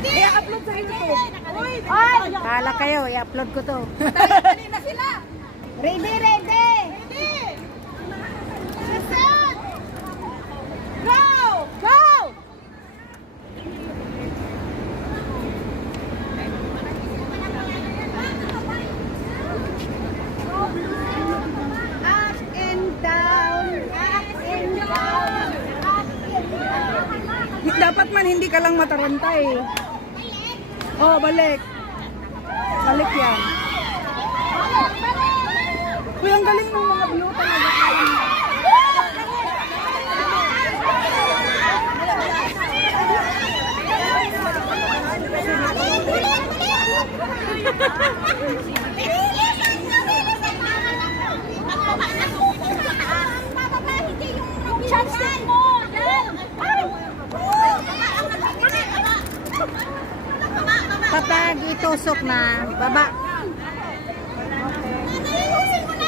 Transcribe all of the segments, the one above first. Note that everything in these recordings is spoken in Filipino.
I-upload sa YouTube. Kala kayo, i-upload ko to. Dali na sila. Ready, ready! Set! Go! Go! Up and down, up and down, up and down. Dapat man hindi ka lang mataranta eh. Oh, balik. Balik yan. Uy, ang galing ng mga blue talaga. Kapag itusok na, baba.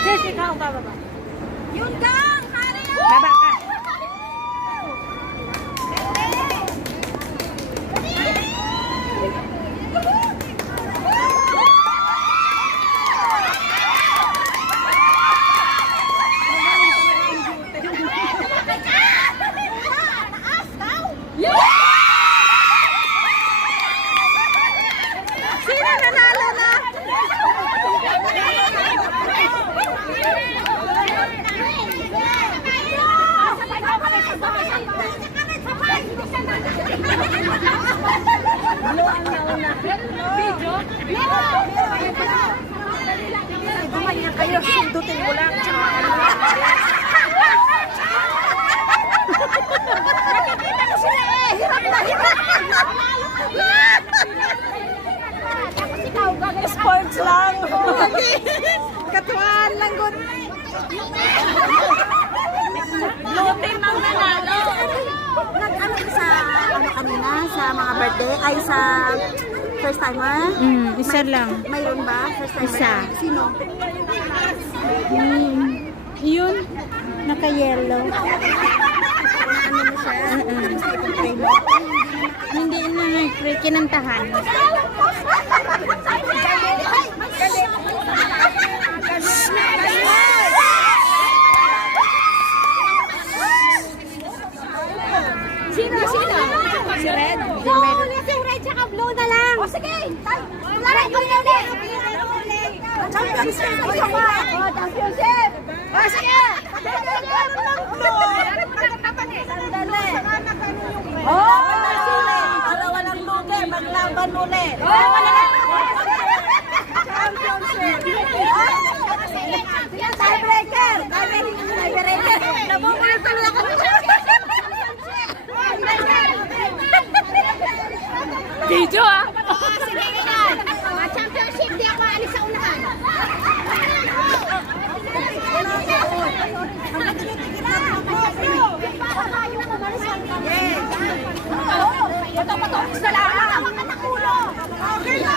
Sis, ikaw bababa. Yun gang! Baba ka. Sino nanalo na? Kayo, sundutin mo lang. Nakikita ko sila eh. Hirap na hirap. Sports lang. Katuwaan lang good. Lote mang nanalo. Nag-ano sa kanina sa mga birthday ay sa first timer? Isa lang. Mayroon ba? First timer? Isa. Sino? Yun. Naka-yellow. Ano na siya? Hindi na kinantahan. Sino? Si Red? Si Red tsaka blue na lang. O sige. Laray ko na ulit. Championship. Championship. O sige. Para walang lugi, maglaban ulit. Championship. Tiebreaker. Tiebreaker. Nabubulit tuloy ako. Video ah. Sige na. Championship, di ako alis sa unahan. Ito patungkol sa lahat. Okay na.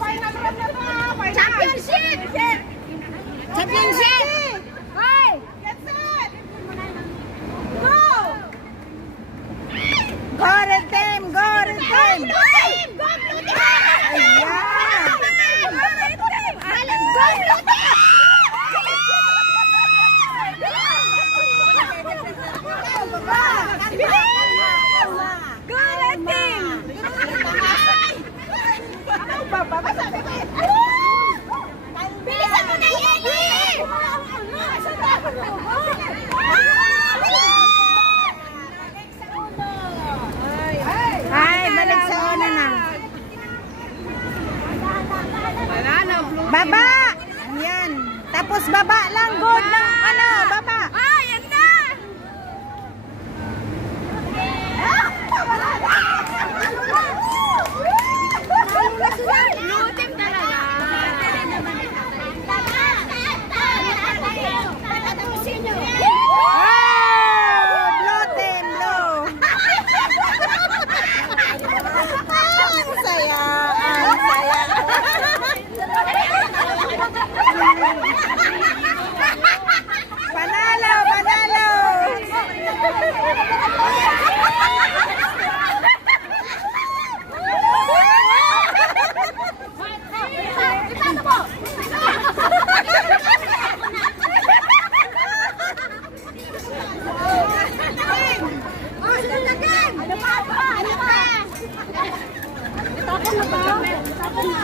Final. Championship! Championship! Hey! Get set! Go! Go red team! Go red team! Bilisan mo na yan eh! Ay, balik sa una na. Baba! Ayan. Tapos baba lang. Good lang. Ano? Baba. Ah, yan na! Lutim talaga. Blue team, blue. Ang saya. Ang saya.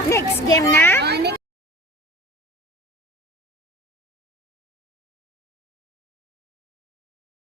Next game na? Next